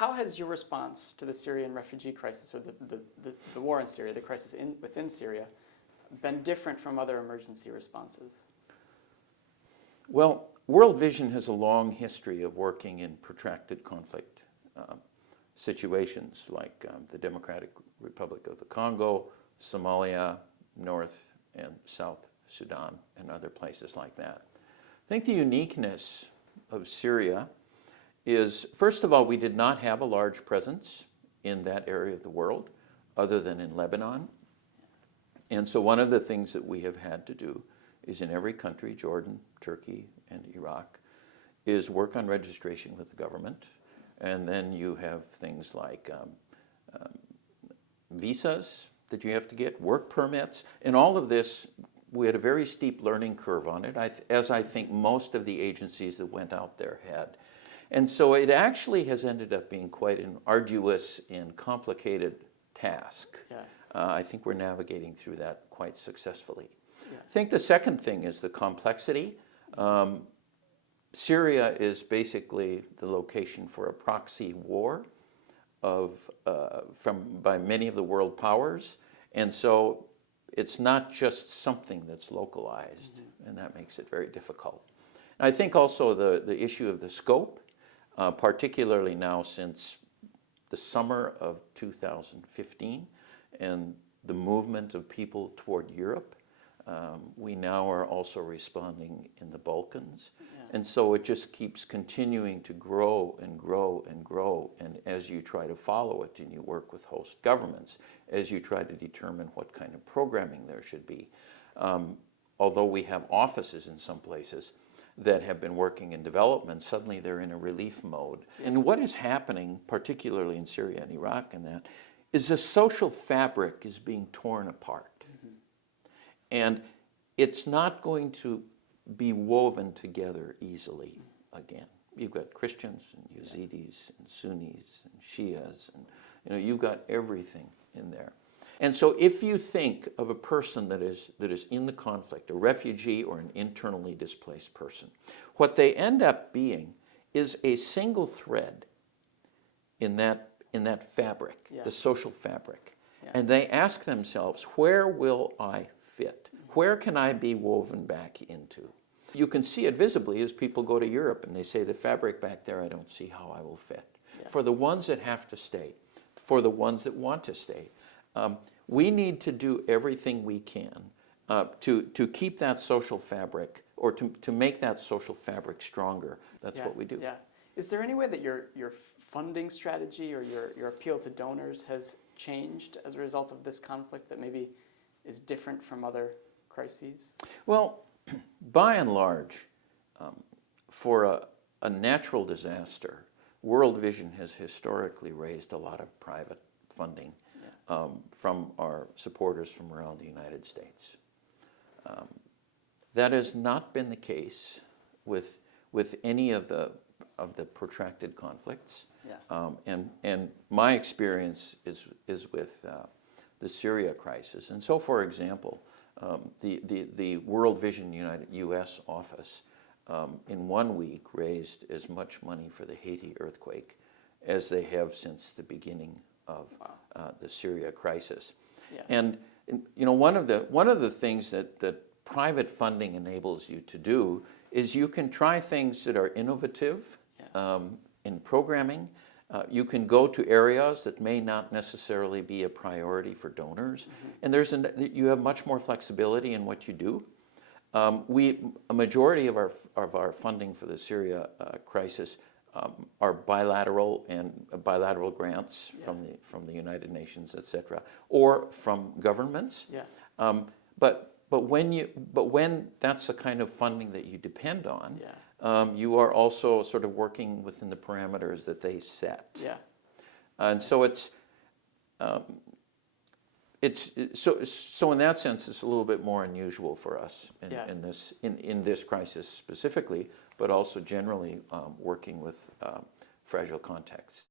How has your response to the Syrian refugee crisis, or the war in Syria, the crisis within Syria, been different from other emergency responses? Well, World Vision has a long history of working in protracted conflict situations like the Democratic Republic of the Congo, Somalia, North and South Sudan, and other places like that. I think the uniqueness of Syria is, first of all, we did not have a large presence in that area of the world other than in Lebanon. And so one of the things that we have had to do is in every country, Jordan, Turkey, and Iraq, is work on registration with the government. And then you have things like visas that you have to get, work permits, and all of this. We had a very steep learning curve on it, as I think most of the agencies that went out there had. And so it actually has ended up being quite an arduous and complicated task. Yeah. I think we're navigating through that quite successfully. Yeah. I think the second thing is the complexity. Syria is basically the location for a proxy war by many of the world powers. And so it's not just something that's localized, and that makes it very difficult. And I think also the issue of the scope, particularly now since the summer of 2015 and the movement of people toward Europe, we now are also responding in the Balkans. Yeah. And so it just keeps continuing to grow and grow and grow. And as you try to follow it and you work with host governments, as you try to determine what kind of programming there should be, although we have offices in some places that have been working in development, suddenly they're in a relief mode. And what is happening, particularly in Syria and Iraq and that, is the social fabric is being torn apart. And it's not going to be woven together easily again. You've got Christians and Yazidis and Sunnis and Shias, and you've got everything in there. And so if you think of a person that is in the conflict, a refugee or an internally displaced person, what they end up being is a single thread in that fabric, the social fabric. Yeah. And they ask themselves, where will I fit? Where can I be woven back into? You can see it visibly as people go to Europe and they say, the fabric back there, I don't see how I will fit. Yeah. For the ones that have to stay, for the ones that want to stay, we need to do everything we can to keep that social fabric, or to make that social fabric stronger. That's what we do. Yeah. Is there any way that your funding strategy or your appeal to donors has changed as a result of this conflict that maybe is different from other crises? Well, by and large, for a natural disaster, World Vision has historically raised a lot of private funding from our supporters from around the United States. That has not been the case with any of the protracted conflicts. Yeah. And my experience is with the Syria crisis. And so, for example, the World Vision U.S. office in 1 week raised as much money for the Haiti earthquake as they have since the beginning of the Syria crisis. Yeah. And one of the things that private funding enables you to do is you can try things that are innovative in programming. You can go to areas that may not necessarily be a priority for donors, and you have much more flexibility in what you do. A majority of our funding for the Syria crisis are bilateral grants from the United Nations, etc., or from governments. Yeah. But when that's the kind of funding that you depend on, you are also sort of working within the parameters that they set. Yeah. And so so in that sense, it's a little bit more unusual for us in this crisis specifically, but also generally working with fragile contexts.